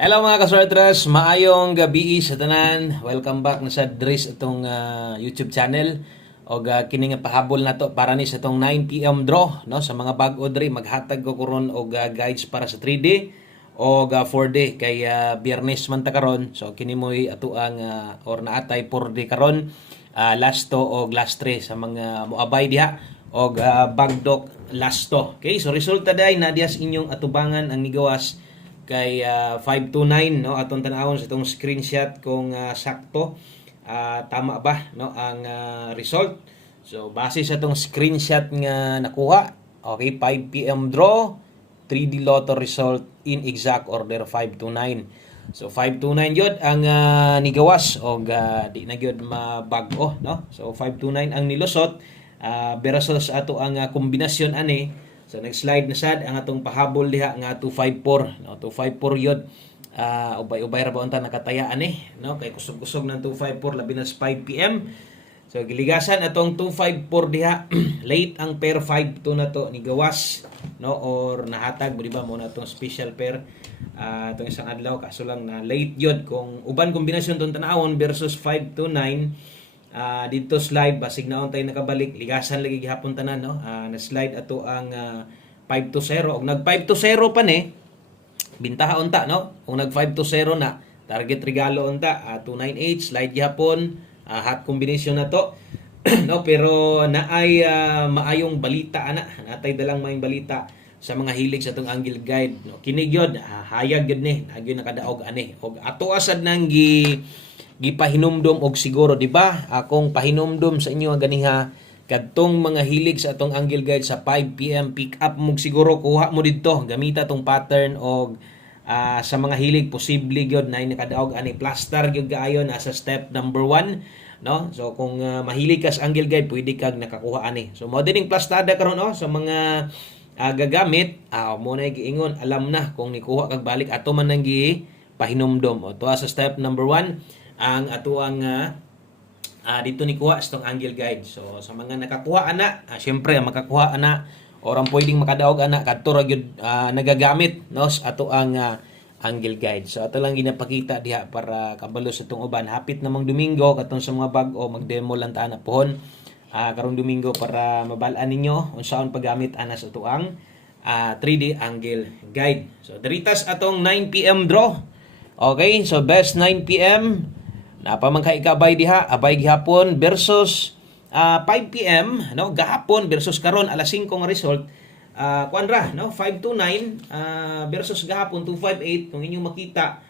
Hello mga kasortras, maayong gabi sa tanan. Welcome back na sa Dris itong YouTube channel. O kini nga pahabol na to para ni sa itong 9 p.m. draw, no? Sa mga bag-o diri maghatag ko karon og guides para sa 3D o 4D kay Biyernes man ta karon. So kini mo'y ato ang or naatay 4D karon, last to o last 3 sa mga moabay diha o bagdok last to. Okay, so resulta day na dias inyong atubangan ang nigawas kay 529, no, atong tanawon sa itong screenshot kung sakto tama ba, no, ang result. So base sa itong screenshot nga nakuha, okay, 5 p.m. draw, 3D lotto result in exact order 529. So 529 yun ang nigawas og di na gyud mabag-o, no. So 529 ang nilusot versus ato ang kombinasyon ani. So next slide na sad ang atong pahabol diha nga 254, no, 254 yun. Ubay-ubay ra ba unta nakatayaan no, kay kusog-kusog ng 254 labi na 5 p.m. So giligasan atong 254 diha late ang pair 52 na to ni gawas, no, or nahatag mo di ba mo na tong special pair atong isang adlaw, kaso lang na late yun kung uban kombinasyon tong tanawon versus 529. Dito slide basig naon tay nakabalik ligasan lagi gihapon tanan, no, na slide ato ang 5-0 og nag 5-0 pa ni bintaha unta, no, kung nag 5-0 na target regalo unta 298 slide gihapon, hot combination na to no, pero naay maayong balita ana, natay dalang maayong balita sa mga hilig sa atong angle guide, no, kini gyud hayag gyud ni nagyud nakadaog ani og ato asad nang gipahinumdom og siguro, di ba? Akong pahinumdom sa inyo ganiha kadtong mga hilig sa atong angle guide sa 5 p.m. pick up mo siguro kuha mo didto gamita tong pattern og sa mga hilig posible gyud na nakadaog ani plaster gyud kaayo sa step number 1, no. So kung mahilig ka sa angle guide pwede kag nakakuha ani. So mo dining plastada karon, no, sa mga gagamit mo na giingon alam na kung nikuha kag balik ato man nang pahinumdom o to sa step number 1 ang atuang dito ni kuha sa tong angle guide. So sa mga nakakuha ana, syempre makakuha ana or ang pwedeng makadaog ana kadto ra gyud nagagamit, no, sa ato ang angle guide. So ato lang ginapakita diha para kabalo sa tong uban hapit namang Domingo katong sa mga bag-o mag-demo lang ta na pohon karong Domingo para mabal-an ninyo unsaon paggamit ana sa ato ang 3D angle guide. So diritas atong 9 p.m. draw. Okay, so best 9 p.m. Napamangkay ikabay diha, abay gihapon versus 5 p.m. no, gahapon versus karon alas 5 nga result. Kuan ra, no, 529 versus gahapon 258 kung inyo makita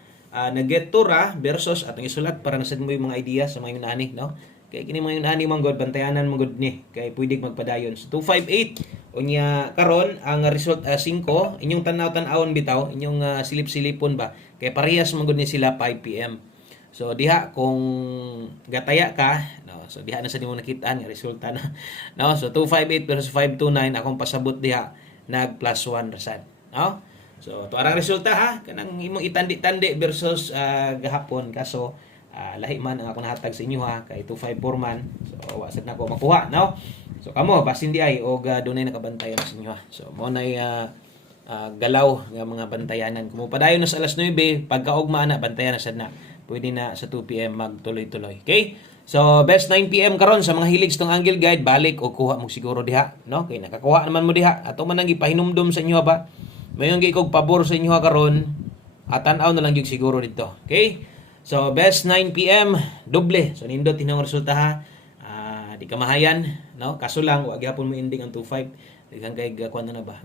na-get to ra versus atong isulat para nasad mo yung mga idea sa mga yunani, no. Kay kini mga yunani man god bantayanan mo god ni kay pwede magpadayon. So 258 unya karon ang result 5 inyong tanaw-tanawon bitaw, inyong silip-silipon ba kay parehas man god ni sila 5 p.m. So diha kung gataya ka, no, so diha na sa nimo nakita nga resulta na, no. So 258 versus 529 akong pasabot diha nag +1 rasad, no. So to arang resulta ha kanang imong itandi-tandi versus gahapon kaso lahi man ang akong nahatag sa inyo ha kay 254 man. So wasad na ko makuha, no. So kamo basin di ay og dunay nakabantayan sa inyo ha. So mo nay galaw nga mga bantayanan. Kung padayon na sa alas 9 pagkaugma na bantayan na sad na. Pwede na sa 2 p.m. magtuloy-tuloy. Okay? So, best 9 p.m. karon sa mga hilig sa tong angle guide, balik o kuha mo siguro diha, no? Okay, nakakuha naman mo diha. Ato man nang gipahinumdum sa inyo ba? Mayon gi kog pabor sa inyo karon. Tan-aw na lang gyud siguro dito. Okay? So, best 9 p.m. doble. So, nindot tinong resulta ha. Di ka mahayan, no? Kaso lang wa gyapon mo ending ang 25. Digang kay kuan na ba?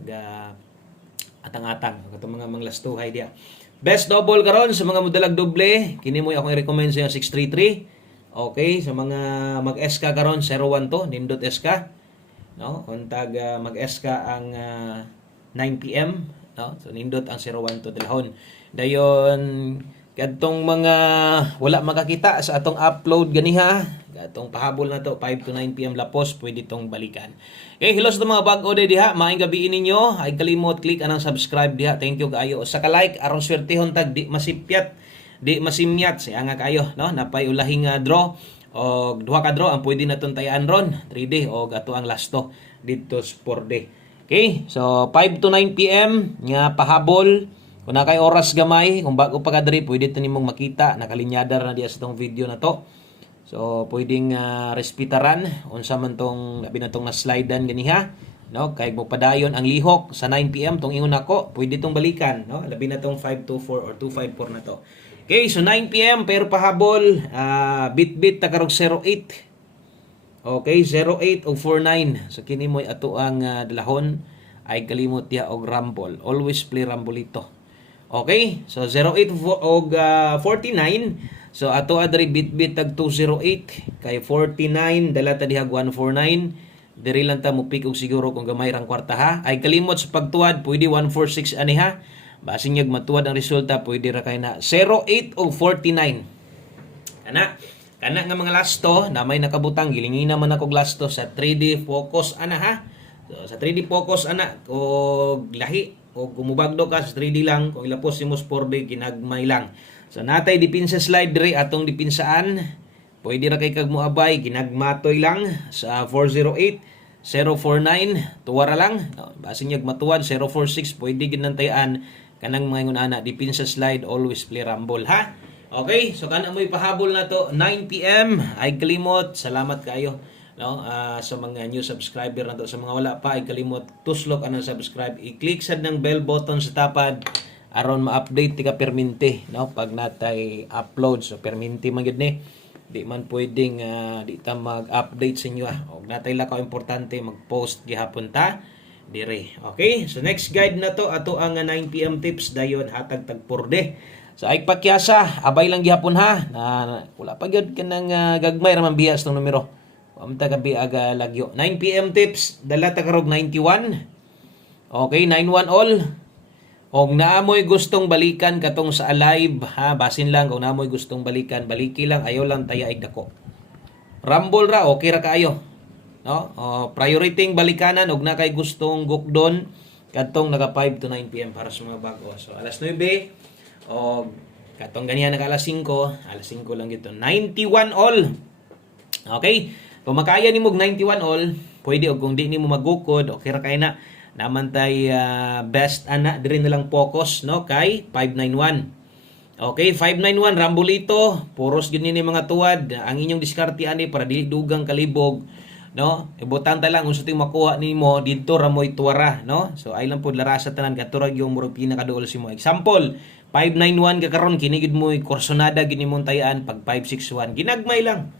Atang-atang kato mga manglastuhay diha. Best double karon sa mga modalag doble, kini mo akong i-recommend sa 633. Okay, sa mga mag-SK karon 012 nindot SK, no? Untag mag-SK ang 9 p.m. no? So nindot ang 012 dalhon. Dayon kadtong mga wala makakita sa atong upload ganiha, atong pahabol na to 5 to 9 p.m. lapos pwede tong balikan. Okay, hello sa mga bag-o diha, maayong gabi ninyo. Ay kalimot click anang subscribe diha. Thank you kaayo. Sa ka-like aron swertehon tag di masipyat, di masimyat siya nga kayo, no. Napay ulahing draw og duha ka draw ang pwede naton tayaan ron 3D og ato ang lasto dito 4D. Okay, so 5 to 9 p.m. nga pahabol Kung na kay oras gamay, kung bago pa ka diri, pwede to nimong makita, nakalinyadar na diya sa tong video na to. So pwedeng respetaran unsa man tong labi na tong na-slidean ganiha, no? Kay mo padayon ang lihok sa 9 PM tong ingon nako, pwede tong balikan, no? Labi na tong 524 or 254 na to. Okay, so 9 PM pero pahabol, bit takarog 08. Okay, 08 o 49. So kini mo'y ato ang dalahon ay kalimot ya og rumble. Always play rumble ito. Okay, so 08 og 49. So ato adri bit tag 208 kay 49 dala ta dihag 149. Diri lang ta mo pick og siguro kung gamay rang kwarta ha. Ay kalimot sa pagtuad pwede 146 ani ha. Basin nyag matuwad ang resulta pwede ra kay na 08 og 49. Kana nga mga lasto na may nakabutang gilingina man ako lasto sa 3D focus ana ha. So, sa 3D focus ana og lahi o gumubagdo ka sa 3D lang kung ilapos imos 4D ginagmay lang. So natay dipinsa slide diri atong dipinsaan. Pwede ra kay kag moabay ginagmatoy lang sa 408 049 tuwara lang. No, basin nyag matuwad 046 pwede ginantayan kanang mga ingon ana dipinsa slide always play rumble ha. Okay, so kana mo ipahabol na to 9 PM ay kalimot. Salamat kayo no sa mga new subscriber na to, sa mga wala pa ay kalimot tuslok anang subscribe, i-click sad ng bell button sa tapad aron ma-update ti ka perminti no pag natay upload. So perminti man gid ni di man pwedeng di ta mag-update sa inyo og natay lakaw importante mag-post gihapon ta dire. Okay, so next guide na to ato ang 9 PM tips dayon hatag tag purde. So ay pakyasa abay lang gihapon ha na wala pa gyud kanang gagmay ra man bihas tong numero. Amta gabi aga lagyo 9 PM tips dala ta karog 91. Okay, 91 all. Og naamoy gustong balikan katong sa alive ha, basin lang kung naamoy gustong balikan, baliki lang, ayaw lang taya ig dako. Rumble ra okay ra kaayo. No? Priority balikanan og na kay gustong gukdon katong naga 5 to 9 PM para sa mga bago. So alas 9 og katong ganyan naka alas 5 lang gito. 91 all. Okay? Kung makaya nimo 91 all, pwede og kung di nimo magukod, okay ra kay na. Naman tay best ana diri na lang focus no kay 591. Okay, 591 Rambolito, puros gyud ni mga tuwad. Ang inyong diskarte ani para dili dugang kalibog no. Ibutan ta lang unsa ting makuha nimo didto ra moy tuwara no. So ay lang pud lara sa tanan katurag yung murag pinakaduol si mo. Example, 591 ka karon kini gid mo korsonada gid nimong tayaan pag 561 ginagmay lang.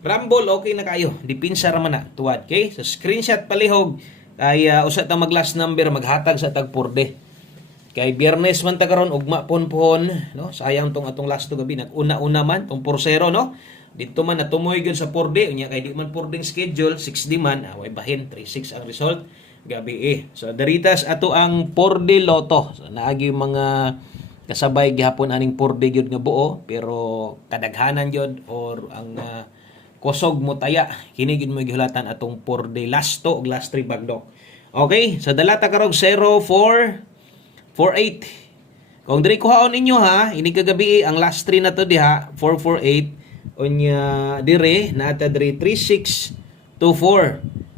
Rumble okay na kayo. Dipinsa ra man na tuwad. Okay? So screenshot palihog kay usa ta mag last number maghatag sa tag purde. Kay Biyernes man ta karon ugma ponpon no. Sayang tong atong last to gabi nag-una-una man tong porsero no. Dito man natumoy gyud sa purde unya kay di man purdeng schedule 6D man way bahin 36 ang result gabi So daritas ato ang porde loto. So naagi mga kasabay gihapon aning purde gyud nga buo pero kadaghanan gyud or ang kusog mo taya kini gid mo gihulatan atong porde last to ug last 3 bagdok. Okay, so dala ta karog 0448. Kung diri kuhaon ninyo ha, ini kagabi ang last 3 na to diha 448 unya dire nata dire 3624.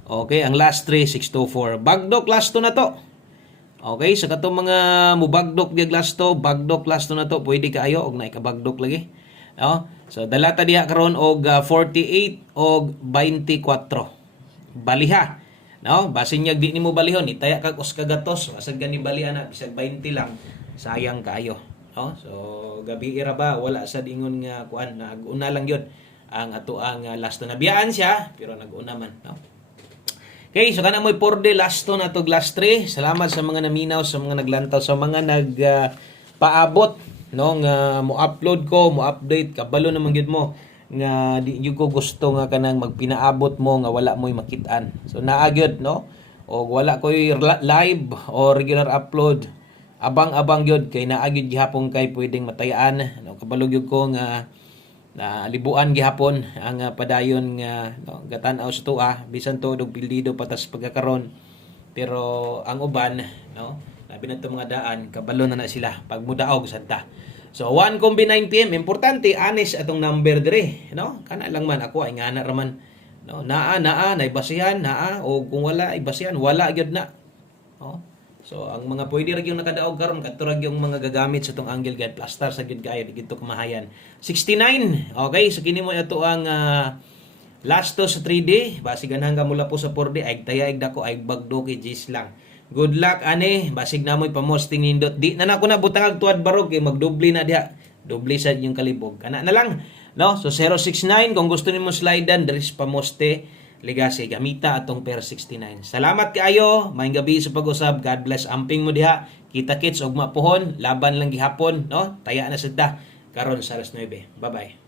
Okay, ang last 3 624. Bagdok last to na to. Okay, sa katong mga mubagdok diag last to, bagdok last to na to, pwede kaayo og naikabagdok lagi. No? So dala ta diha karon og 48 og 24. Baliha. No? Basin niya di nimo balihon, itaya kag uskagatos, wasag gani balihan na bisag 20 lang. Sayang kaayo. No? So gabi ira ba wala sa dingon nga kuan nag-una lang yon ang ato ang last na biyaan siya pero nag-una man, no? Okay, so kana mo'y porde last to na to last 3. Salamat sa mga naminaw, sa mga naglantaw, sa mga paabot no nga mo-upload ko, mo-update kabalo naman gyud mo nga di gyud ko gusto nga kanang magpinaabot mo nga wala mo'y makitaan. So naa gyud no o wala ko'y live o regular upload. Abang-abang gyud kay naa gyud gihapon kay pwedeng matayaan no kabalo gyud ko nga na libuan gihapon ang padayon nga no, gatan-aw sa tuwa bisan to og pildido patas pagkakaron pero ang uban no labi na mga daan kabalo na sila pag mudaog sadta. So 1 kombi 9 PM importante honest atong number dire no kana lang man ako ay ngana ra man no naa naibasihan naa o kung wala ibasihan wala gyud na no So ang mga pwede ra yung nakadaog karon katurag yung mga gagamit sa tong angle guide plaster sa gid kayo dito kamahayan. 69. Okay, so kini mo ato ang last to sa 3D, basig ganahan ka mula po sa 4D, ay taya ig dako ay bagdo kay Jis lang. Good luck ane, basig na mo'y pamosting nindot. Di na nako na butang ang tuwad barog kay magdubli na diha. Dubli sa yung kalibog. Kana na lang, no? So 069 kung gusto nimo slidean dres pamoste Legacy gamita atong per 69. Salamat kaayo, maayong gabi sa pag-usab. God bless. Amping mo diha. Kita kits og mapuhon, laban lang gihapon, no? Taya na sad ta karon sa alas 9. Bye-bye.